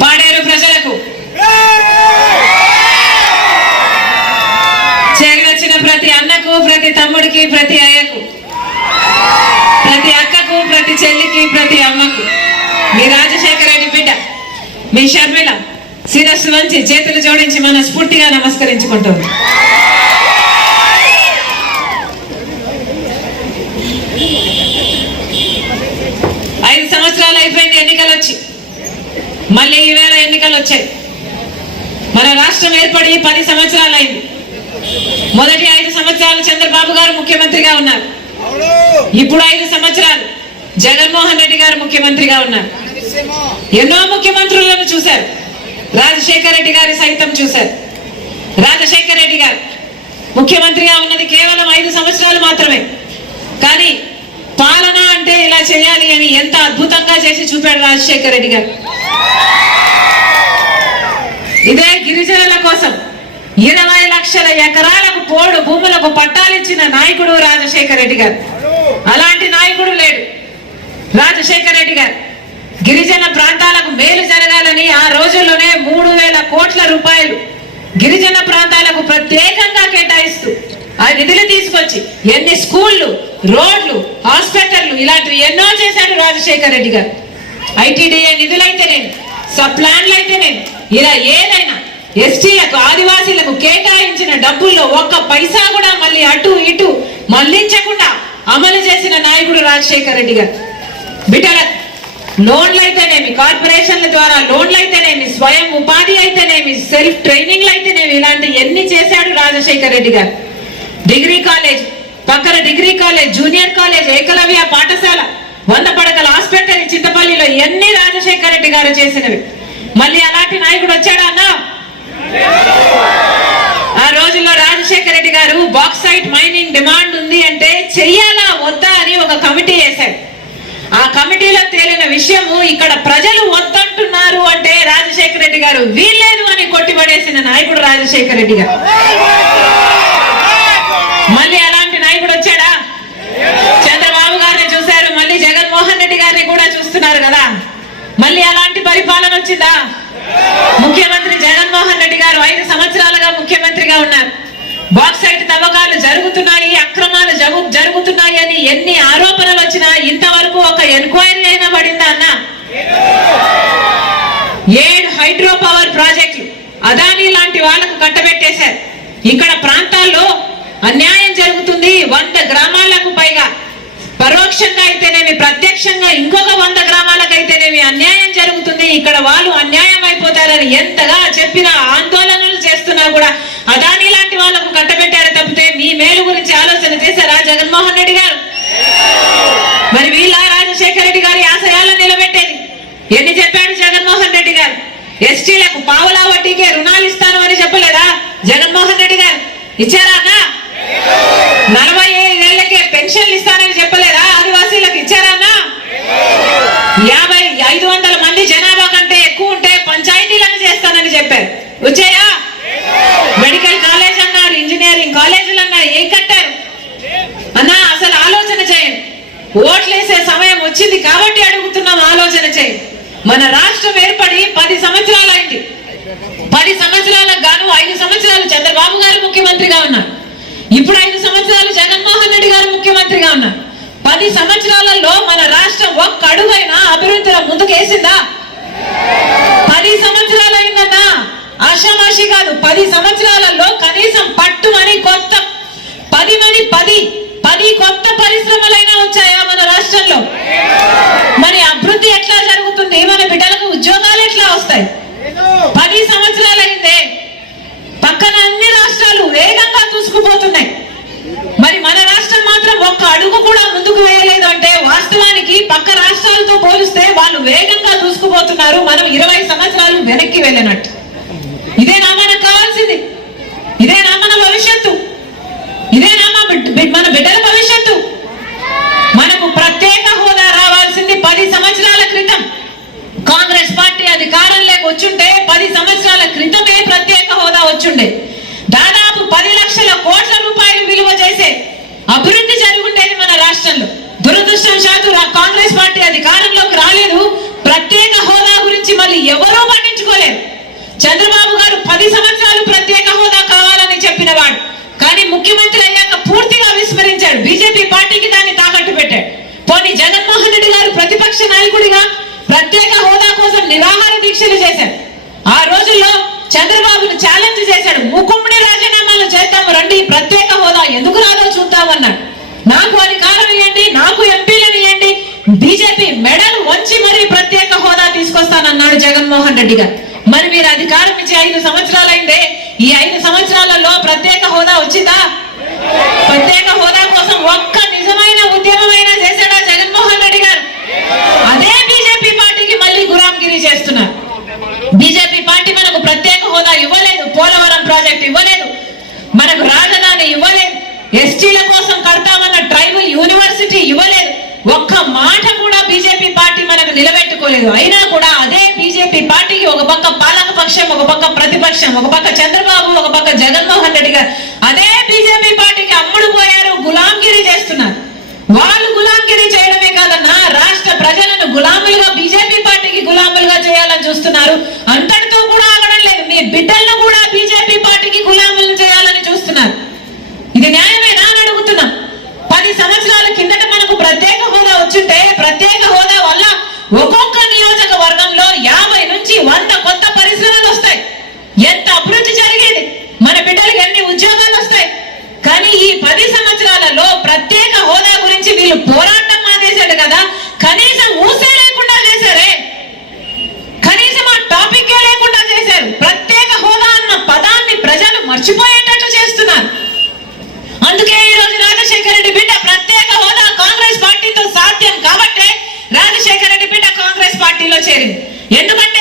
పాడేరు ప్రజలకు. చేరి వచ్చిన ప్రతి అన్నకు ప్రతి తమ్ముడికి ప్రతి అయ్యకు ప్రతి అక్కకు ప్రతి చెల్లికి ప్రతి అమ్మకు. మీ రాజశేఖర రెడ్డి బిడ్డ మీ షర్మిల శిరస్సు వంచి చేతులు జోడించి మన స్ఫూర్తిగా నమస్కరించుకుంటుంది ఐదు సంవత్సరాలు అయిపోయింది ఎన్నికలు వచ్చి మళ్ళీ ఈవేళ ఎన్నికలు వచ్చాయి. మన రాష్ట్రం ఏర్పడి పది సంవత్సరాలు అయింది మొదటి ఐదు సంవత్సరాలు చంద్రబాబు గారు ముఖ్యమంత్రిగా ఉన్నారు. ఇప్పుడు ఐదు సంవత్సరాలు జగన్మోహన్ రెడ్డి గారు ముఖ్యమంత్రిగా ఉన్నారు. ఎన్నో ముఖ్యమంత్రులను చూశారు. రాజశేఖర రెడ్డి గారి సైతం చూశారు. రాజశేఖర రెడ్డి గారు ముఖ్యమంత్రిగా ఉన్నది కేవలం ఐదు సంవత్సరాలు మాత్రమే. కానీ పాలన అంటే ఇలా చేయాలి అని ఎంత అద్భుతంగా చేసి చూపాడు రాజశేఖర రెడ్డి గారు. ఇదే గిరిజనుల కోసం ఇరవై లక్షల ఎకరాలకు పోడు భూములకు పట్టాలిచ్చిన నాయకుడు రాజశేఖర రెడ్డి గారు. అలాంటి నాయకుడు లేడు రాజశేఖర రెడ్డి గారు. గిరిజన ప్రాంతాలకు మేలు జరగాలని ఆ రోజుల్లోనే మూడు వేల కోట్ల రూపాయలు గిరిజన ప్రాంతాలకు ప్రత్యేకంగా కేటాయిస్తూ ఆ నిధులు తీసుకొచ్చి ఎన్ని స్కూళ్ళు రోడ్లు హాస్పిటల్లు ఇలాంటివి ఎన్నో చేశాడు రాజశేఖర్ రెడ్డి గారు. ఐటీడీఏ నిధులైతేనేమి సబ్ ప్లాన్లు అయితేనేమి ఇలా ఏదైనా ఎస్టీలకు ఆదివాసీలకు కేటాయించిన డబ్బుల్లో ఒక్క పైసా కూడా మళ్ళీ అటు ఇటు మళ్ళించకుండా అమలు చేసిన నాయకుడు రాజశేఖర్ రెడ్డి గారు. బిడ్డల లోన్లు అయితేనేమి కార్పొరేషన్ల ద్వారా లోన్లు అయితేనేమి స్వయం ఉపాధి అయితేనేమి సెల్ఫ్ ట్రైనింగ్లు అయితేనేమి ఇలాంటి ఎన్ని చేశాడు రాజశేఖర రెడ్డి గారు. డిగ్రీ కాలేజ్ పక్కన degree college junior college Ekalavya పాఠశాల వంద పడకల హాస్పిటల్ చింతపల్లిలో ఎన్ని రాజశేఖర రెడ్డి గారు చేసినవి? మళ్ళీ అలాంటి నాయకుడు వచ్చాడా అన్నా? ఆ రోజుల్లో రాజశేఖర రెడ్డి గారు బాక్సైట్ మైనింగ్ డిమాండ్ ఉంది అంటే చెయ్యాలా వద్దా అని ఒక కమిటీ వేశాడు ఆ కమిటీలో తేలిన విషయము ఇక్కడ ప్రజలు వద్దంటున్నారు అంటే రాజశేఖర రెడ్డి గారు వీల్లేదు అని కొట్టిపడేసిన నాయకుడు రాజశేఖర రెడ్డి గారు. మళ్ళీ అలాంటి నాయకుడు వచ్చాడా? చంద్రబాబు గారిని చూశారు మళ్ళీ జగన్మోహన్ రెడ్డి గారిని కూడా చూస్తున్నారు కదా. మళ్ళీ అలాంటి పరిపాలన వచ్చిందా? ముఖ్యమంత్రి జగన్మోహన్ రెడ్డి గారు ఐదు సంవత్సరాలుగా ముఖ్యమంత్రిగా ఉన్నారు. బాక్సైట్ తవ్వకాలు జరుగుతున్నాయి అక్రమాలు జరుగు- జరుగుతున్నాయి అని ఎన్ని ఆరోపణలు వచ్చినా ఇంతవరకు ఒక ఎన్క్వైరీ అయినా పడిందా అన్న? ఏడు హైడ్రో పవర్ ప్రాజెక్టులు అదానీ లాంటి వాళ్ళకు కట్టబెట్టేశారు. ఇక్కడ ప్రాంతాల్లో అన్యాయం జరుగుతుంది. వంద గ్రామాలకు పైగా పరోక్షంగా అయితేనేమి ప్రత్యక్షంగా ఇంకొక వంద గ్రామాలకు అయితేనేమి అన్యాయం జరుగుతుంది. ఇక్కడ వాళ్ళు అన్యాయం అయిపోతారని ఎంతగా చెప్పినా ఆందోళనలు చేస్తున్నా కూడా అదాని లాంటి వాళ్ళకు కట్టబెట్టారు తప్పితే మీ మేలు గురించి ఆలోచన చేశారా జగన్మోహన్ రెడ్డి గారు? మరి వీళ్ళ రాజశేఖర రెడ్డి గారి ఆశయాలను నిలబెట్టేది. ఎన్ని చెప్పాడు జగన్మోహన్ రెడ్డి గారు? ఎస్టీలకు పావులా వడ్డీకే రుణాలు ఇస్తాను అని చెప్పలేదా జగన్మోహన్ రెడ్డి గారు? ఇచ్చారా నలభై ఏళ్ళకే పెన్షన్లు ఇస్తానని చెప్పలేదా? ఆదివాసీలకు ఇచ్చారన్నా యాభై ఐదు వందల మంది జనాభా కంటే ఎక్కువ ఉంటే పంచాయతీలను చేస్తానని చెప్పారు. వచ్చాయా? మెడికల్ కాలేజ్ అన్నారు ఇంజనీరింగ్ కాలేజీలు అన్నారు ఏం కట్టారు? అన్నా అసలు ఆలోచన చేయండి. ఓట్లేసే సమయం వచ్చింది కాబట్టి అడుగుతున్నాం ఆలోచన చేయండి. మన రాష్ట్రం ఏర్పడి పది సంవత్సరాలు అయింది. పది సంవత్సరాలకు గాను ఐదు సంవత్సరాలు చంద్రబాబు గారు ముఖ్యమంత్రిగా ఉన్నారు ఇప్పుడు ఐదు సంవత్సరాలు జగన్మోహన్ రెడ్డి గారు ముఖ్యమంత్రిగా ఉన్నారు పది సంవత్సరాలలో మన రాష్ట్రం ఒక్క అడుగైనా అభివృద్ధిలో ముందుకేసిందా? పది సంవత్సరాలైందన్నా. ఆషామాషి కాదు పది సంవత్సరాలలో కనీసం పట్టుమని కొత్త. పది మని పది. పది కొత్త పరిశ్రమలైనా వచ్చాయా మన రాష్ట్రంలో? మరి అభివృద్ధి ఎట్లా జరుగుతుంది? మన బిడ్డలకు ఉద్యోగాలు ఎట్లా వస్తాయి? పది సంవత్సరాలు అయిందే పక్కన అన్ని రాష్ట్రాలు వేగంగా దూసుకుపోతున్నాయి మరి మన రాష్ట్రం మాత్రం ఒక్క అడుగు కూడా ముందుకు వేయలేదు అంటే వాస్తవానికి పక్క రాష్ట్రాలతో పోలిస్తే వాళ్ళు వేగంగా దూసుకుపోతున్నారు. మనం ఇరవై సంవత్సరాలు వెనక్కి వెళ్ళినట్టు. ఇదేనా మనకు కావాల్సింది. ఇదేనా మన భవిష్యత్తు. ఇదేనా మా బిడ్డ- మన బిడ్డల భవిష్యత్తు. మనకు ప్రత్యేక హోదా రావాల్సింది పది సంవత్సరాల క్రితం. కాంగ్రెస్ పార్టీ అధికారంలోకి వచ్చుంటే పది సంవత్సరాల క్రితమే ప్రత్యేక హోదా వచ్చుండే. దాదాపు పది లక్షల కోట్ల రూపాయలు విలువ చేసే అభివృద్ధి శాతం కాంగ్రెస్ పార్టీ అధికారంలోకి రాలేదు. ప్రత్యేక హోదా గురించి మళ్ళీ ఎవరూ పట్టించుకోలేదు. చంద్రబాబు గారు పది సంవత్సరాలు ప్రత్యేక హోదా కావాలని చెప్పిన వాడు. కానీ ముఖ్యమంత్రి అయ్యాక పూర్తిగా విస్మరించాడు. బీజేపీ పార్టీకి దాన్ని తాకట్టు పెట్టాడు. పోనీ జగన్మోహన్ రెడ్డి గారు ప్రతిపక్ష నాయకుడిగా ప్రత్యేక హోదా కోసం నిరాహార దీక్షలు చేశారు. ఆ రోజుల్లో చంద్రబాబును ఛాలెంజ్ చేశాడు. ముకుమ్మడి రాజీనామాలు చేద్దాము రండి. ప్రత్యేక హోదా ఎందుకు రాదో చూద్దామన్నాడు. నాకు అధికారం ఇవ్వండి నాకు ఎంపీలను ఇవ్వండి. బీజేపీ మెడల్ వంచి మరీ ప్రత్యేక హోదా తీసుకొస్తానన్నాడు జగన్మోహన్ రెడ్డి గారు. మరి మీరు అధికారం ఇచ్చి ఐదు సంవత్సరాలు అయిందే ఈ ఐదు సంవత్సరాలలో ప్రత్యేక హోదా వచ్చిందా? ప్రత్యేక హోదా కోసం ఒక్క నిజమైన ఉద్యమమైనా చేశాడా జగన్మోహన్ రెడ్డి గారు? అదే బీజేపీ పార్టీకి మళ్ళీ గురాంగిరి చేస్తున్నారు. బీజేపీ పార్టీ మనకు ప్రత్యేక హోదా ఇవ్వలేదు పోలవరం ప్రాజెక్ట్ ఇవ్వలేదు మనకు రాజధాని ఇవ్వలేదు. ఎస్టీల కోసం కడతామన్న యూనివర్సిటీ ఇవ్వలేదు. ఒక్క మాట కూడా బీజేపీ పార్టీ మనకు నిలబెట్టుకోలేదు. అయినా కూడా అదే బీజేపీ పార్టీకి ఒక పక్క పాలక పక్షం ఒక పక్క ప్రతిపక్షం ఒక పక్క చంద్రబాబు ఒక పక్క జగన్మోహన్ రెడ్డి గారు అదే బీజేపీ పార్టీకి అమ్ముడు పోయారు గులాంగిరి చేస్తున్నారు. వాళ్ళు గులాంగిరి చేయడమే కాదన్నా రాష్ట్ర ప్రజలను గులాములుగా బీజేపీ పార్టీకి గులాములుగా చేయాలని చూస్తున్నారు అంతటితో కూడా ఆగడం లేదు మీ బిడ్డలను కూడా బీజేపీ పార్టీకి గులాములను చేయాలని చూస్తున్నారు ఇది న్యాయమేనా అని అడుగుతున్నాం పది సంవత్సరాల కిందట మనకు ప్రత్యేక హోదా వచ్చుంటే ప్రత్యేక హోదా వల్ల ఒక్కొక్క నియోజకవర్గంలో యాభై నుంచి వంద కొత్త పరిశ్రమలు వస్తాయి. ఎంత అభివృద్ధి జరిగేది? మన బిడ్డలకు ఎన్ని ఉద్యోగాలు వస్తాయి? కానీ ఈ పది సంవత్సరాలలో ప్రత్యేక హోదా గురించి వీళ్ళు పోరాటం మానేశాడు కదా కనీసం ఊసే లేకుండా చేశారే. కనీసం ఆ టాపిక్ లేకుండా చేశారు. ప్రత్యేక హోదా అన్న పదాన్ని ప్రజలు మర్చిపోయేట చేస్తున్నారు అందుకే ఈ రోజు రాజశేఖర రెడ్డి బిడ్డ ప్రత్యేక హోదా కాంగ్రెస్ పార్టీతో సాధ్యం కాబట్టే రాజశేఖర రెడ్డి బిడ్డ కాంగ్రెస్ పార్టీలో చేరింది. ఎందుకంటే